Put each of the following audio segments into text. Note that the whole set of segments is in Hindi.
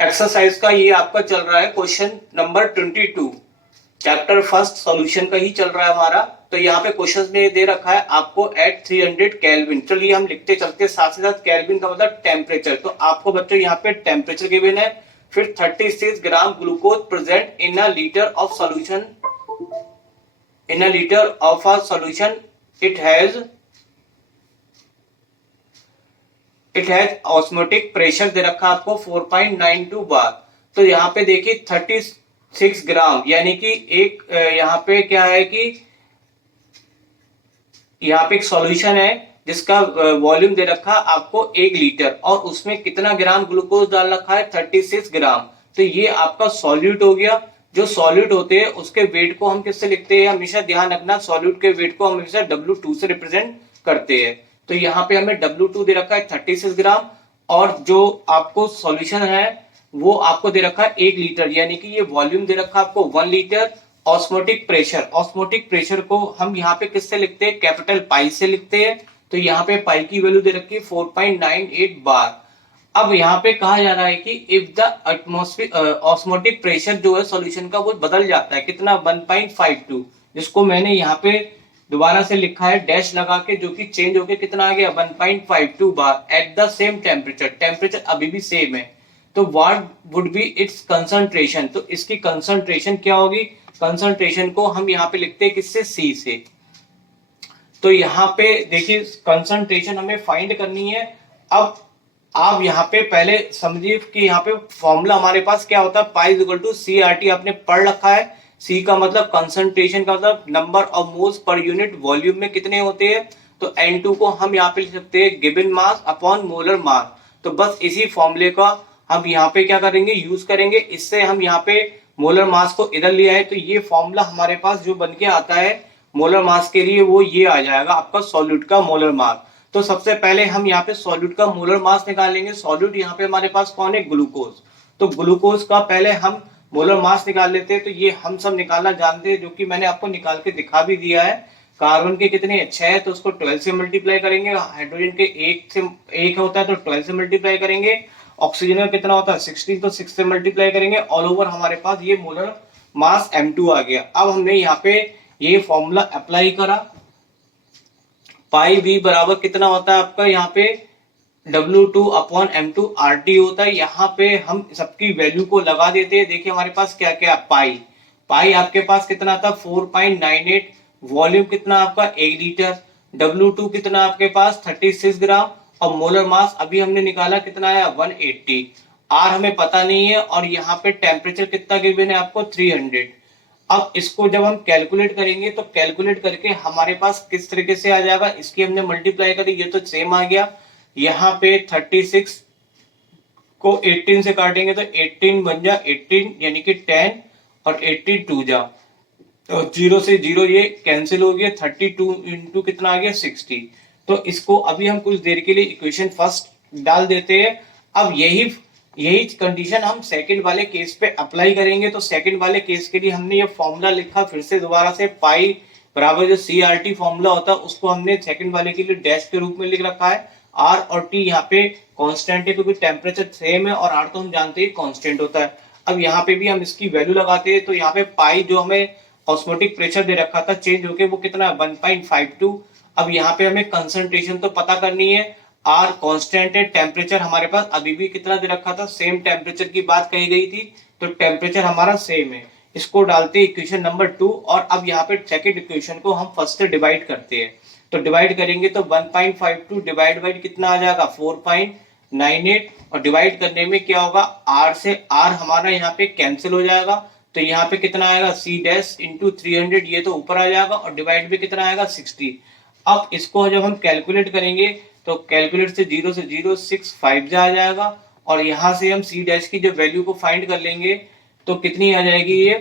एक्सरसाइज का ये आपका चल रहा है question number 22, chapter first solution का ही चल रहा है हमारा। तो यहाँ पे क्वेश्चन में दे रखा है आपको एट 300 केल्विन। चलिए हम लिखते चलते साथ ही साथ। केल्विन का मतलब टेम्परेचर, तो आपको बच्चों यहाँ पे टेम्परेचर गिवन है। फिर 36 gram glucose present in a litre of solution, in a litre of a solution it has osmotic pressure दे रखा आपको 4.92 बार। तो यहाँ पे देखिए 36 ग्राम यानी कि एक यहाँ पे क्या है कि यहाँ पे एक सॉल्यूशन है जिसका वॉल्यूम दे रखा आपको 1 लीटर और उसमें कितना ग्राम ग्लूकोज डाल रखा है 36 ग्राम। तो ये आपका सॉल्यूट हो गया। जो सॉल्यूट होते हैं उसके वेट को हम किससे लिखते हैं, हमेशा ध्यान रखना सॉल्यूट के वेट को हम हमेशा W2 से रिप्रेजेंट करते हैं। तो यहाँ पे हमें W2 दे रखा है 36 ग्राम और जो आपको सॉल्यूशन है वो आपको दे रखा है 1 लीटर, यानी कि ये वॉल्यूम दे रखा है आपको 1 लीटर। ऑस्मोटिक प्रेशर को हम यहाँ पे किससे लिखते हैं, कैपिटल पाई से लिखते हैं। तो यहाँ पे पाई की वैल्यू दे रखी है 4.98 बार। अब यहाँ पे कहा जा रहा है कि if the atmosphere osmotic pressure जो है सॉल्यूशन का वो बदल जाता है कितना 1.52, जिसको मैंने यहाँ पे दोबारा से लिखा है डैश लगा के, जो कि चेंज होके कितना आ गया 1.52 bar at the same temperature. Temperature अभी भी सेम है। तो what would be its concentration, तो इसकी कंसंट्रेशन क्या होगी। कंसंट्रेशन को हम यहाँ पे लिखते हैं किससे, सी से। तो यहाँ पे देखिए कंसंट्रेशन हमें फाइंड करनी है। अब आप यहाँ पे पहले समझिए कि यहाँ पे फॉर्मूला हमारे पास क्या होता है, पाई इक्वल टू CRT आपने पढ़ रखा है। सी का मतलब कंसंट्रेशन का मतलब number of moles per unit volume में कितने होते हैं। तो N2 को हम यहाँ पे लिख सकते हैं given mass upon molar mass. तो बस इसी फॉर्मूले का हम यहाँ पे क्या करेंगे, यूज करेंगे। इससे हम यहाँ पे मोलर मास को इधर लिया है, तो ये फॉर्मूला हमारे पास जो बन के आता है मोलर मास के लिए वो ये आ जाएगा आपका सॉल्यूट का मोलर मास। तो सबसे पहले हम यहाँ पे सॉल्यूट का मोलर मास निकालेंगे। सॉल्यूट यहाँ पे हमारे पास कौन है, ग्लूकोज। तो ग्लूकोज का पहले हम मोलर मास निकाल लेते हैं। तो ये हम सब निकालना जानते हैं, जो कि मैंने आपको निकाल के दिखा भी दिया है। कार्बन के कितने 6 है तो उसको 12 से मल्टीप्लाई करेंगे। हाइड्रोजन के 1 होता है तो 12 से मल्टीप्लाई करेंगे। ऑक्सीजन का कितना होता है 16, तो 6 से मल्टीप्लाई करेंगे। ऑल ओवर हमारे पास ये मोलर मास M2 आ गया। अब हमने यहाँ पे ये फॉर्मूला अप्लाई करा। पाई बी बराबर कितना होता है आपका यहाँ पे W2 अपॉन M2 RT होता है। यहाँ पे हम सबकी वैल्यू को लगा देते हैं। देखिए हमारे पास क्या क्या, पाई आपके पास कितना था 4.98, वॉल्यूम कितना आपका 1 लीटर, W2 कितना आपके पास 36 ग्राम और मोलर मास अभी हमने निकाला कितना आया 180। आर हमें पता नहीं है और यहाँ पे टेम्परेचर कितना गिवन है आपको 300। अब इसको जब हम कैलकुलेट करेंगे तो कैलकुलेट करके हमारे पास किस तरीके से आ जाएगा, इसकी हमने मल्टीप्लाई करी, ये तो सेम आ गया। यहाँ पे 36 को 18 से काटेंगे तो 18 बन जा 18 यानी कि 10 और 82 जा, तो 0 से 0 ये कैंसिल हो गया। 32 इंटू कितना आ गया 60। तो इसको अभी हम कुछ देर के लिए इक्वेशन फर्स्ट डाल देते हैं। अब यही कंडीशन हम सेकंड वाले केस पे अप्लाई करेंगे। तो सेकंड वाले केस के लिए हमने ये फॉर्मूला लिखा फिर से दोबारा से, पाई बराबर जो CRT फॉर्मूला होता है उसको हमने सेकंड वाले के लिए डैश के रूप में लिख रखा है। R और T यहाँ पे कांस्टेंट है क्योंकि टेम्परेचर सेम है और R तो हम जानते हैं कांस्टेंट होता है। अब यहाँ पे भी हम इसकी वैल्यू लगाते हैं। तो यहाँ पे पाई जो हमें ऑस्मोटिक प्रेशर दे रखा था चेंज होके वो कितना है 1.52। अब यहाँ पे हमें कंसंट्रेशन तो पता करनी है, R कांस्टेंट है, टेम्परेचर हमारे पास अभी भी कितना दे रखा था, सेम टेम्परेचर की बात कही गई थी, तो टेम्परेचर हमारा सेम है। इसको डालते हैं इक्वेशन नंबर 2 और अब यहाँ पे सेकंड इक्वेशन को हम फर्स्ट से डिवाइड करते हैं। तो डिवाइड करेंगे तो 1.52 डिवाइड बाई कितना आ जाएगा 4.98 और डिवाइड करने में क्या होगा, R से R हमारा यहाँ पे कैंसिल हो जाएगा। तो यहाँ पे कितना आएगा C डैश इंटू 300, ये तो ऊपर आ जाएगा और डिवाइड में कितना आएगा 60। अब इसको जब हम कैलकुलेट करेंगे तो कैलकुलेट से 0 से 0 6 5 जा आ जाएगा और यहाँ से हम C डैश की जो वैल्यू को फाइंड कर लेंगे तो कितनी आ जाएगी, ये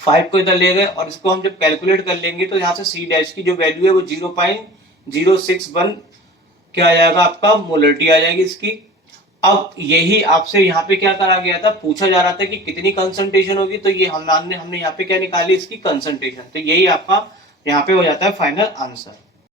5 को इधर ले गए और इसको हम जब कैलकुलेट कर लेंगे तो यहाँ से C डैश की जो वैल्यू है वो 0.061 क्या आ जाएगा आपका, मोलरिटी आ जाएगी इसकी। अब यही आपसे यहाँ पे क्या करा गया था, पूछा जा रहा था कि कितनी कंसंट्रेशन होगी। तो ये हमने यहाँ पे क्या निकाली, इसकी कंसंट्रेशन। तो यही आपका यहाँ पे हो जाता है फाइनल आंसर।